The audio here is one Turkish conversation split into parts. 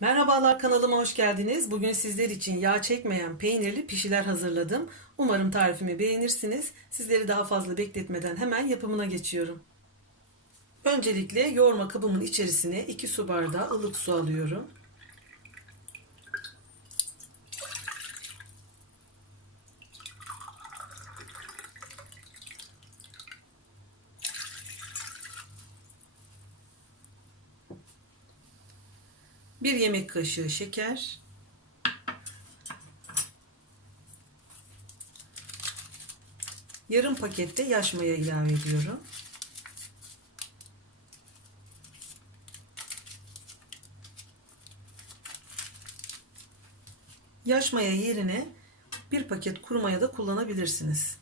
Merhabalar kanalıma hoş geldiniz. Bugün sizler için yağ çekmeyen peynirli pişiler hazırladım. Umarım tarifimi beğenirsiniz. Sizleri daha fazla bekletmeden hemen yapımına geçiyorum. Öncelikle yoğurma kabımın içerisine 2 su bardağı ılık su alıyorum. Bir yemek kaşığı şeker. Yarım pakette yaş maya ilave ediyorum. Yaş maya yerine bir paket kuru maya da kullanabilirsiniz.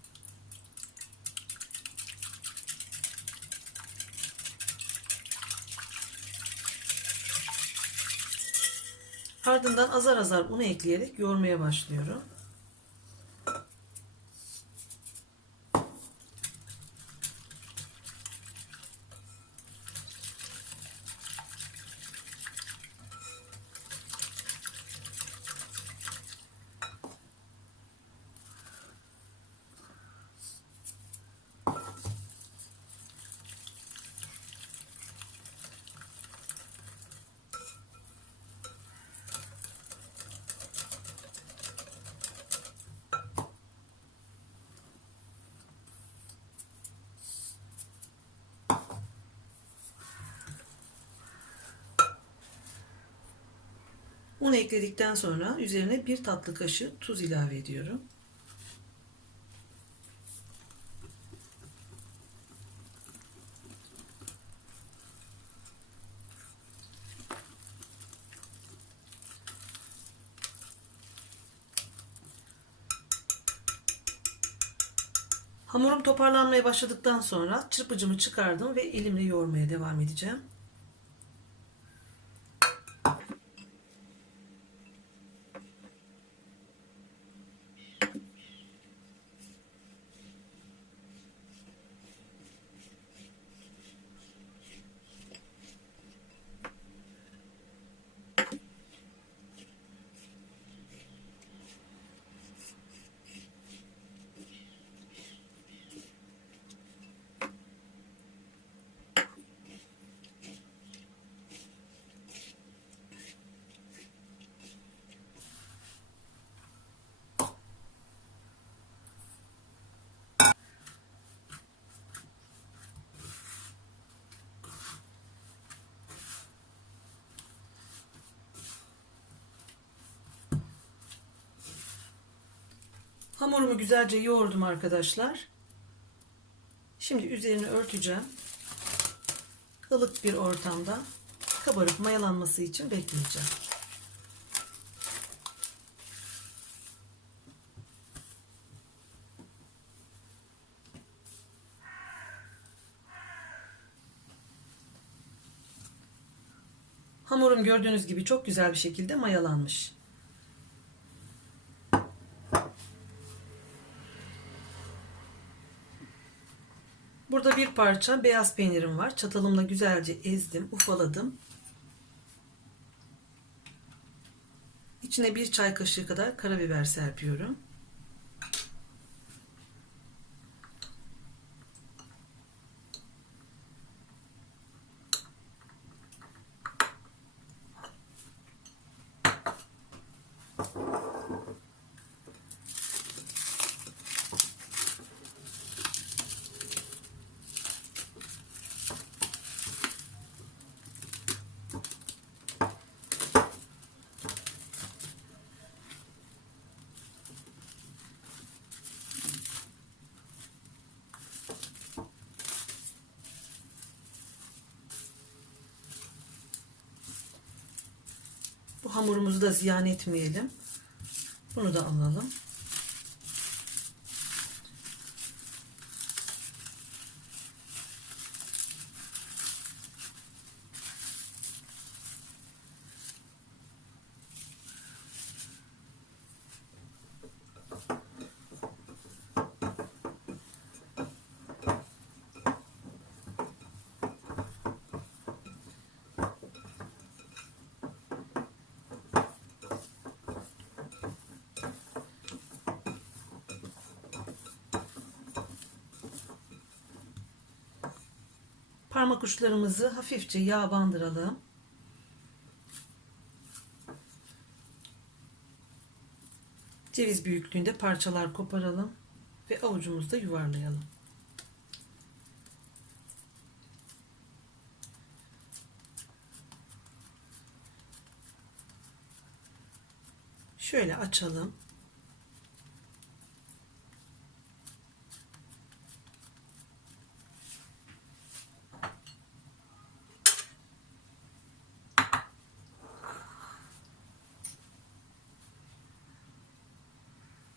Ardından azar azar unu ekleyerek yoğurmaya başlıyorum. Un ekledikten sonra üzerine bir tatlı kaşığı tuz ilave ediyorum. Hamurum toparlanmaya başladıktan sonra çırpıcımı çıkardım ve elimle yoğurmaya devam edeceğim. Hamurumu güzelce yoğurdum arkadaşlar. Şimdi üzerini örteceğim. Ilık bir ortamda kabarık mayalanması için bekleyeceğim. Hamurum gördüğünüz gibi çok güzel bir şekilde mayalanmış. Burada bir parça beyaz peynirim var. Çatalımla güzelce ezdim, ufaladım. İçine bir çay kaşığı kadar karabiber serpiyorum. Hamurumuzu da ziyan etmeyelim. Bunu da alalım. Parmak uçlarımızı hafifçe yağ bandıralım. Ceviz büyüklüğünde parçalar koparalım ve avucumuzda yuvarlayalım. Şöyle açalım.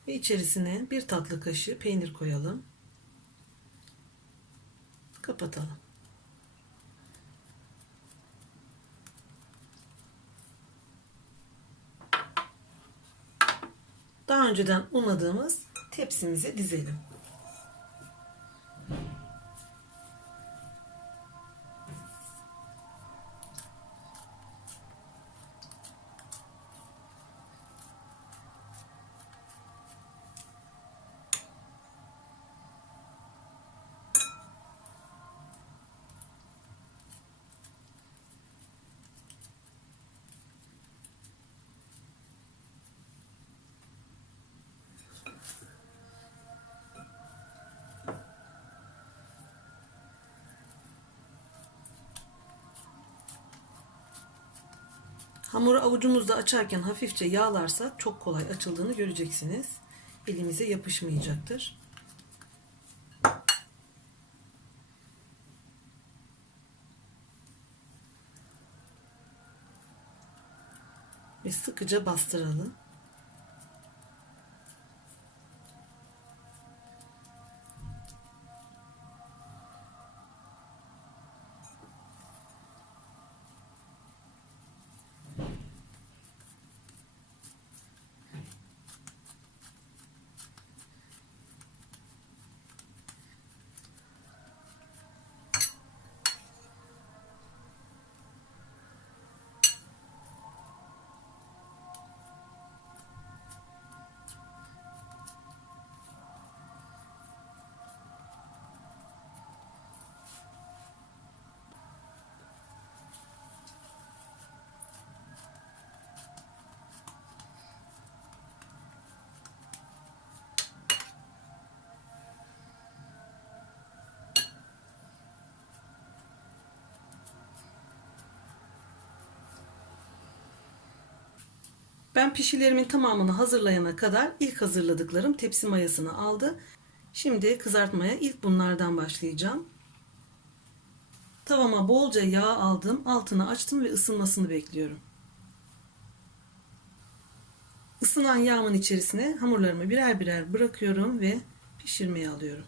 Ve içerisine bir tatlı kaşığı peynir koyalım. Kapatalım. Daha önceden unladığımız tepsimize dizelim. Hamuru avucumuzda açarken hafifçe yağlarsak çok kolay açıldığını göreceksiniz. Elimize yapışmayacaktır. Ve sıkıca bastıralım. Ben pişilerimin tamamını hazırlayana kadar ilk hazırladıklarım tepsi mayasını aldı. Şimdi kızartmaya ilk bunlardan başlayacağım. Tavama bolca yağ aldım. Altını açtım ve ısınmasını bekliyorum. Isınan yağımın içerisine hamurlarımı birer birer bırakıyorum ve pişirmeye alıyorum.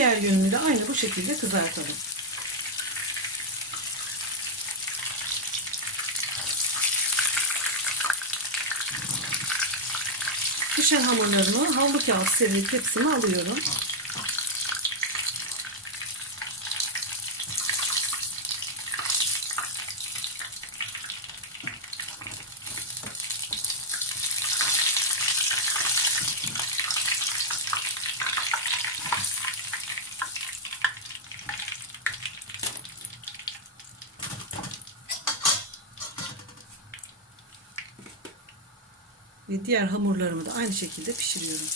Diğer yönünü de aynı bu şekilde kızartalım. Pişen hamurlarımı havlu kağıt sererek hepsini alıyorum. Ve diğer hamurlarımı da aynı şekilde pişiriyorum.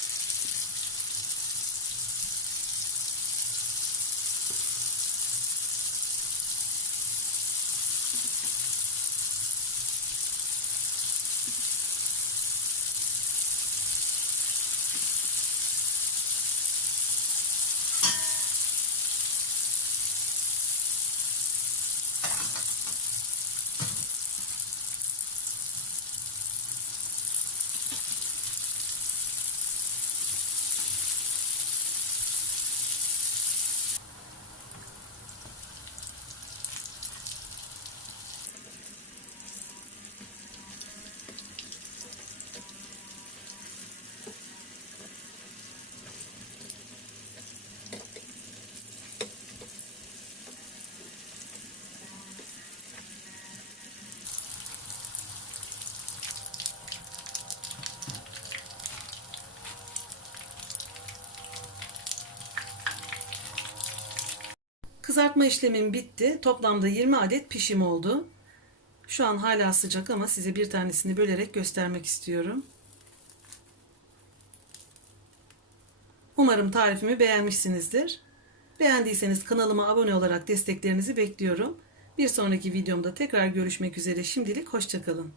Kızartma işlemim bitti. Toplamda 20 adet pişim oldu. Şu an hala sıcak ama size bir tanesini bölerek göstermek istiyorum. Umarım tarifimi beğenmişsinizdir. Beğendiyseniz kanalıma abone olarak desteklerinizi bekliyorum. Bir sonraki videomda tekrar görüşmek üzere. Şimdilik hoşçakalın.